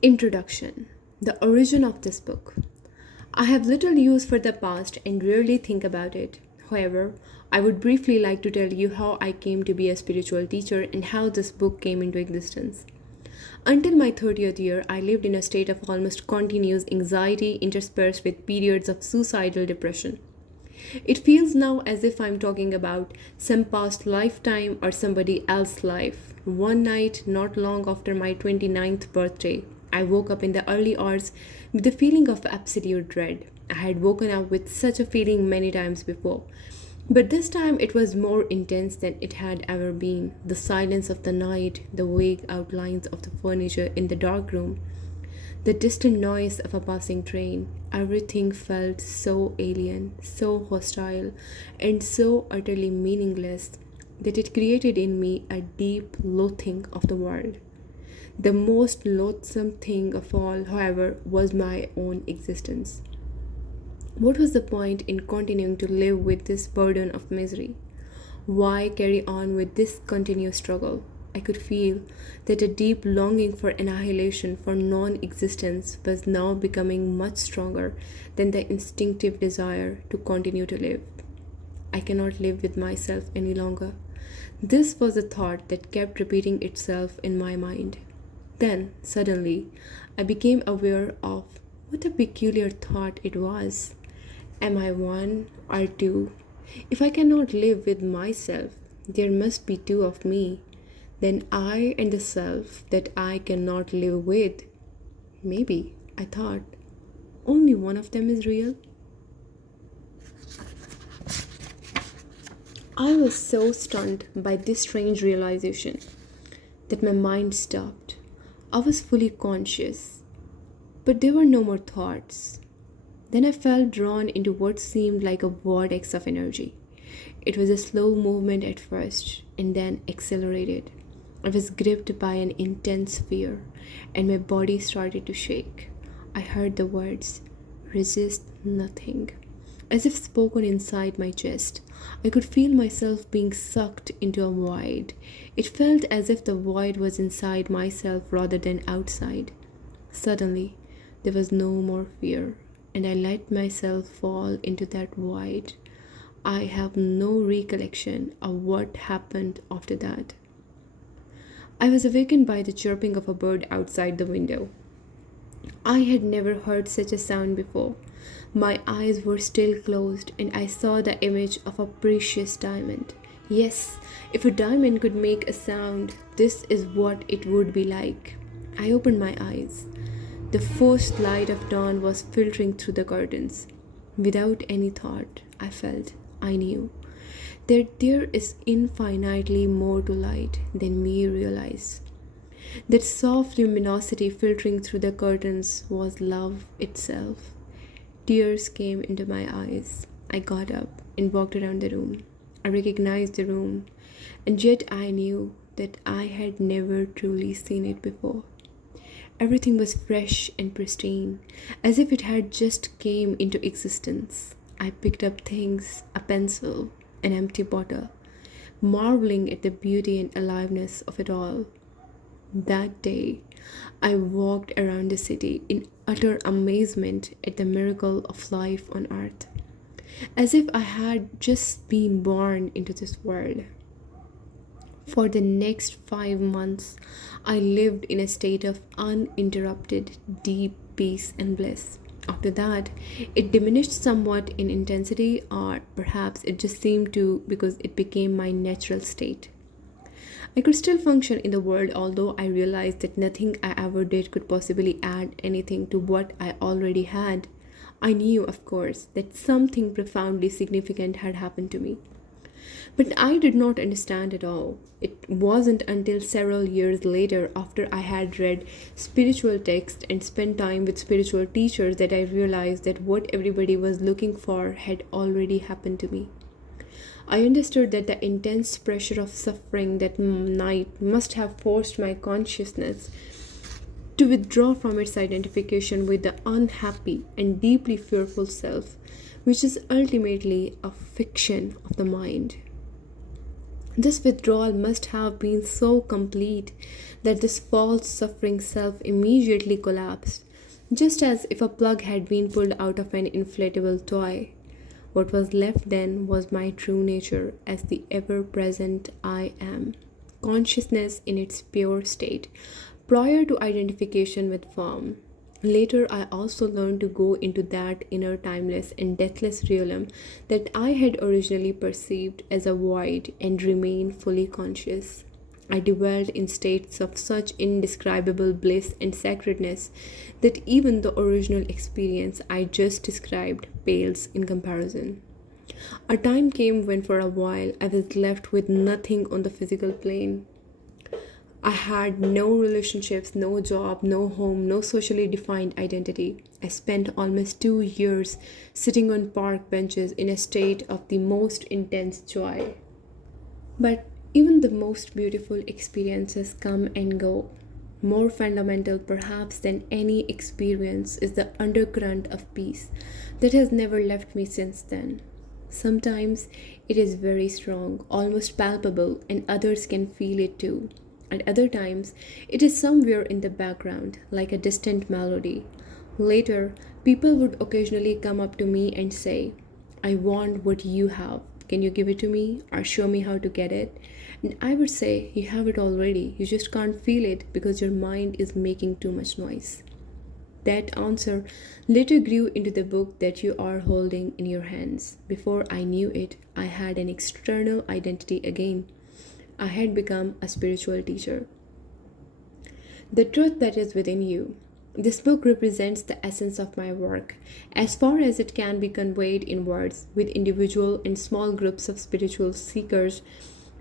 Introduction. The origin of this book. I have little use for the past and rarely think about it. However, I would briefly like to tell you how I came to be a spiritual teacher and how this book came into existence. Until my 30th year, I lived in a state of almost continuous anxiety interspersed with periods of suicidal depression. It feels now as if I'm talking about some past lifetime or somebody else's life. One night, not long after my 29th birthday, I woke up in the early hours with a feeling of absolute dread. I had woken up with such a feeling many times before, but this time it was more intense than it had ever been. The silence of the night, the vague outlines of the furniture in the dark room, the distant noise of a passing train, everything felt so alien, so hostile, and so utterly meaningless that it created in me a deep loathing of the world. The most loathsome thing of all, however, was my own existence. What was the point in continuing to live with this burden of misery? Why carry on with this continuous struggle? I could feel that a deep longing for annihilation, for non existence, was now becoming much stronger than the instinctive desire to continue to live. I cannot live with myself any longer. This was a thought that kept repeating itself in my mind. Then, suddenly, I became aware of what a peculiar thought it was. Am I one or two? If I cannot live with myself, there must be two of me. Then I and the self that I cannot live with. Maybe, I thought, only one of them is real. I was so stunned by this strange realization that my mind stopped. I was fully conscious, but there were no more thoughts. Then I felt drawn into what seemed like a vortex of energy. It was a slow movement at first, and then accelerated. I was gripped by an intense fear, and my body started to shake. I heard the words, resist nothing, as if spoken inside my chest. I could feel myself being sucked into a void. It felt as if the void was inside myself rather than outside. Suddenly, there was no more fear, and I let myself fall into that void. I have no recollection of what happened after that. I was awakened by the chirping of a bird outside the window. I had never heard such a sound before. My eyes were still closed, and I saw the image of a precious diamond. Yes, if a diamond could make a sound, this is what it would be like. I opened my eyes. The first light of dawn was filtering through the curtains. Without any thought, I knew that there is infinitely more to light than we realize. That soft luminosity filtering through the curtains was love itself. Tears came into my eyes. I got up and walked around the room. I recognized the room, and yet I knew that I had never truly seen it before. Everything was fresh and pristine, as if it had just came into existence. I picked up things, a pencil, an empty bottle, marveling at the beauty and aliveness of it all. That day, I walked around the city in utter amazement at the miracle of life on earth, as if I had just been born into this world. For the next 5 months, I lived in a state of uninterrupted, deep peace and bliss. After that, it diminished somewhat in intensity, or perhaps it just seemed to because it became my natural state. I could still function in the world, although I realized that nothing I ever did could possibly add anything to what I already had. I knew, of course, that something profoundly significant had happened to me. But I did not understand it all. It wasn't until several years later, after I had read spiritual texts and spent time with spiritual teachers, that I realized that what everybody was looking for had already happened to me. I understood that the intense pressure of suffering that night must have forced my consciousness to withdraw from its identification with the unhappy and deeply fearful self, which is ultimately a fiction of the mind. This withdrawal must have been so complete that this false suffering self immediately collapsed, just as if a plug had been pulled out of an inflatable toy. What was left then was my true nature as the ever present I am, consciousness in its pure state, prior to identification with form. Later, I also learned to go into that inner timeless and deathless realm that I had originally perceived as a void and remain fully conscious. I dwelled in states of such indescribable bliss and sacredness that even the original experience I just described pales in comparison. A time came when, for a while, I was left with nothing on the physical plane. I had no relationships, no job, no home, no socially defined identity. I spent almost 2 years sitting on park benches in a state of the most intense joy. But even the most beautiful experiences come and go. More fundamental, perhaps, than any experience is the undercurrent of peace that has never left me since then. Sometimes it is very strong, almost palpable, and others can feel it too. At other times, it is somewhere in the background, like a distant melody. Later, people would occasionally come up to me and say, I want what you have. Can you give it to me or show me how to get it? And I would say, you have it already. You just can't feel it because your mind is making too much noise. That answer later grew into the book that you are holding in your hands. Before I knew it, I had an external identity again. I had become a spiritual teacher. The truth that is within you. This book represents the essence of my work, as far as it can be conveyed in words, with individual and small groups of spiritual seekers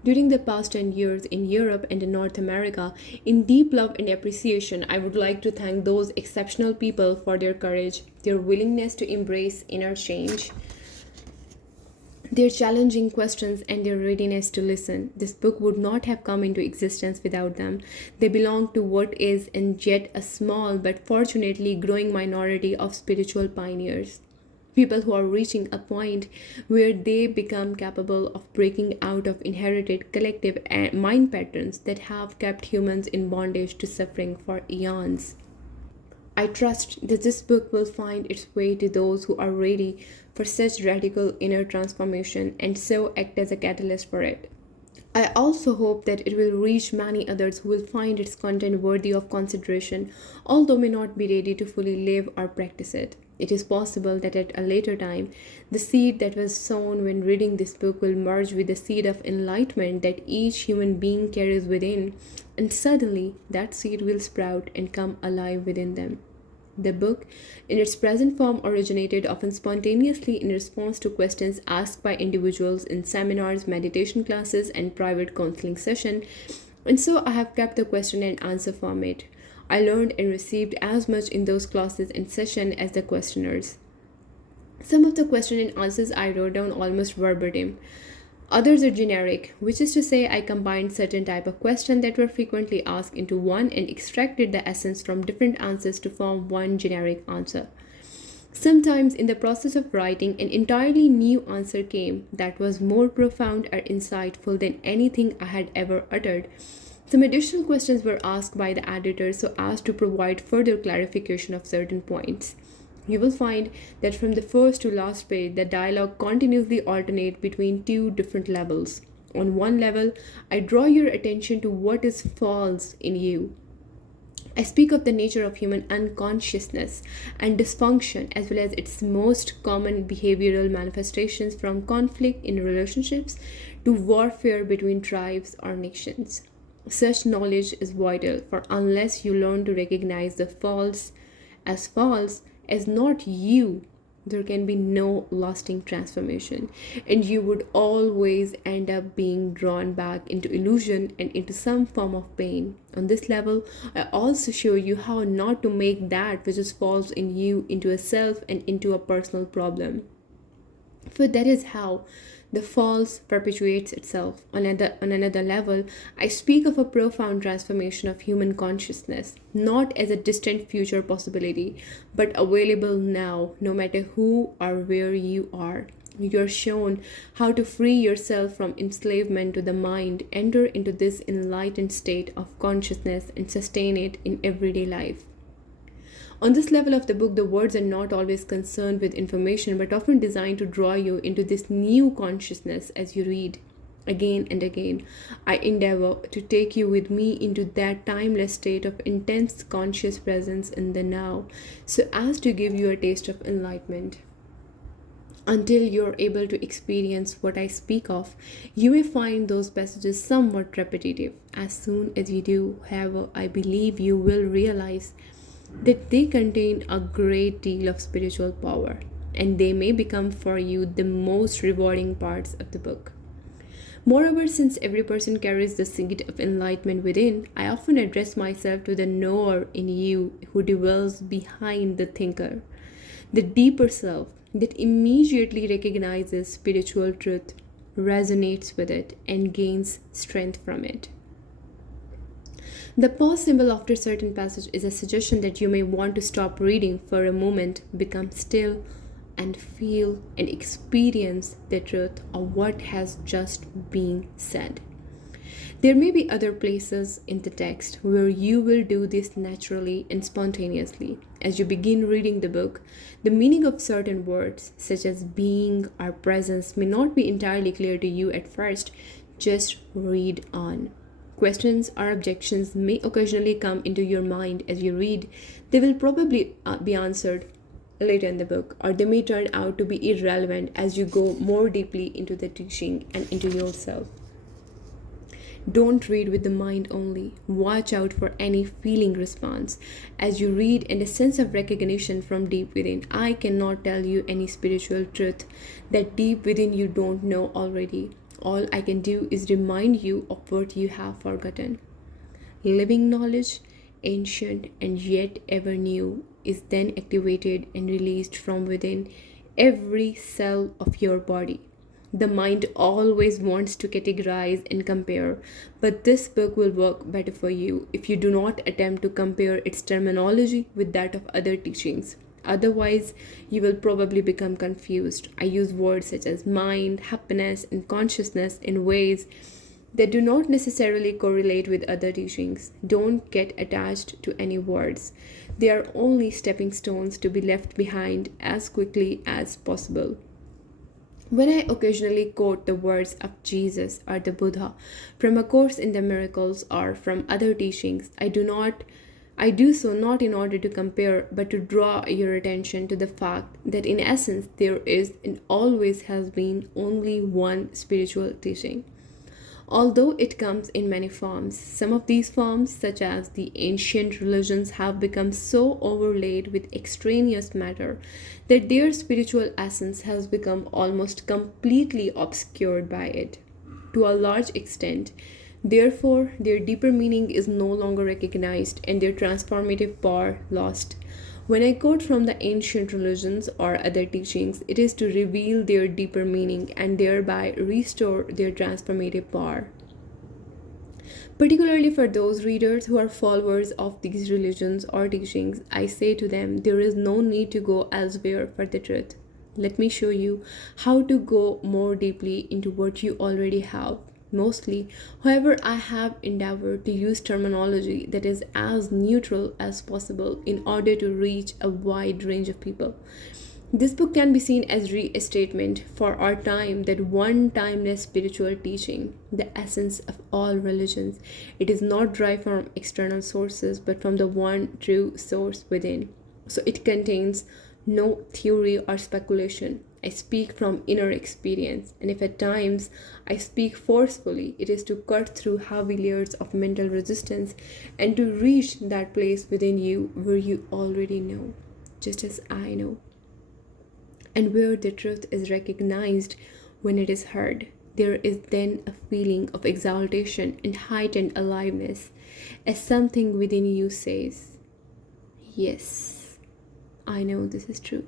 during the past 10 years in Europe and in North America. In deep love and appreciation, I would like to thank those exceptional people for their courage, their willingness to embrace inner change, their challenging questions, and their readiness to listen. This book would not have come into existence without them. They belong to what is and yet a small but fortunately growing minority of spiritual pioneers. People who are reaching a point where they become capable of breaking out of inherited collective mind patterns that have kept humans in bondage to suffering for eons. I trust that this book will find its way to those who are ready for such radical inner transformation and so act as a catalyst for it. I also hope that it will reach many others who will find its content worthy of consideration, although may not be ready to fully live or practice it. It is possible that at a later time, the seed that was sown when reading this book will merge with the seed of enlightenment that each human being carries within, and suddenly that seed will sprout and come alive within them. The book, in its present form, originated often spontaneously in response to questions asked by individuals in seminars, meditation classes, and private counseling sessions, and so I have kept the question and answer format. I learned and received as much in those classes and sessions as the questioners. Some of the question and answers I wrote down almost verbatim. Others are generic, which is to say I combined certain type of questions that were frequently asked into one and extracted the essence from different answers to form one generic answer. Sometimes in the process of writing, an entirely new answer came that was more profound or insightful than anything I had ever uttered. Some additional questions were asked by the editor so as to provide further clarification of certain points. You will find that from the first to last page, the dialogue continuously alternates between two different levels. On one level, I draw your attention to what is false in you. I speak of the nature of human unconsciousness and dysfunction, as well as its most common behavioral manifestations, from conflict in relationships to warfare between tribes or nations. Such knowledge is vital, for unless you learn to recognize the false as not you, there can be no lasting transformation, and you would always end up being drawn back into illusion and into some form of pain. On this level, I also show you how not to make that which is false in you into a self and into a personal problem. For that is how the false perpetuates itself. On another level, I speak of a profound transformation of human consciousness, not as a distant future possibility, but available now, no matter who or where you are. You're shown how to free yourself from enslavement to the mind, enter into this enlightened state of consciousness, and sustain it in everyday life. On this level of the book, the words are not always concerned with information, but often designed to draw you into this new consciousness as you read. Again and again, I endeavor to take you with me into that timeless state of intense conscious presence in the now, so as to give you a taste of enlightenment. Until you're able to experience what I speak of, you may find those passages somewhat repetitive. As soon as you do, however, I believe you will realize that they contain a great deal of spiritual power, and they may become for you the most rewarding parts of the book. Moreover, since every person carries the seed of enlightenment within, I often address myself to the knower in you who dwells behind the thinker, the deeper self that immediately recognizes spiritual truth, resonates with it, and gains strength from it. The pause symbol after certain passage is a suggestion that you may want to stop reading for a moment, become still, and feel and experience the truth of what has just been said. There may be other places in the text where you will do this naturally and spontaneously. As you begin reading the book, the meaning of certain words, such as being or presence, may not be entirely clear to you at first. Just read on. Questions or objections may occasionally come into your mind as you read. They will probably be answered later in the book, or they may turn out to be irrelevant as you go more deeply into the teaching and into yourself. Don't read with the mind only. Watch out for any feeling response as you read and a sense of recognition from deep within. I cannot tell you any spiritual truth that deep within you don't know already. All I can do is remind you of what you have forgotten. Living knowledge, ancient and yet ever new, is then activated and released from within every cell of your body. The mind always wants to categorize and compare, but this book will work better for you if you do not attempt to compare its terminology with that of other teachings. Otherwise, you will probably become confused. I use words such as mind, happiness, and consciousness in ways that do not necessarily correlate with other teachings. Don't get attached to any words. They are only stepping stones to be left behind as quickly as possible. When I occasionally quote the words of Jesus or the Buddha from A Course in the Miracles or from other teachings, I do so not in order to compare, but to draw your attention to the fact that in essence there is and always has been only one spiritual teaching. Although it comes in many forms, some of these forms, such as the ancient religions, have become so overlaid with extraneous matter that their spiritual essence has become almost completely obscured by it. To a large extent, therefore, their deeper meaning is no longer recognized and their transformative power lost. When I quote from the ancient religions or other teachings, it is to reveal their deeper meaning and thereby restore their transformative power. Particularly for those readers who are followers of these religions or teachings, I say to them, there is no need to go elsewhere for the truth. Let me show you how to go more deeply into what you already have. Mostly, however, I have endeavored to use terminology that is as neutral as possible in order to reach a wide range of people. This book can be seen as a statement for our time that one timeless spiritual teaching, the essence of all religions, it is not derived from external sources but from the one true source within. So it contains no theory or speculation. I speak from inner experience, and if at times I speak forcefully, it is to cut through heavy layers of mental resistance and to reach that place within you where you already know, just as I know, and where the truth is recognized when it is heard. There is then a feeling of exaltation and heightened aliveness as something within you says, yes, I know this is true.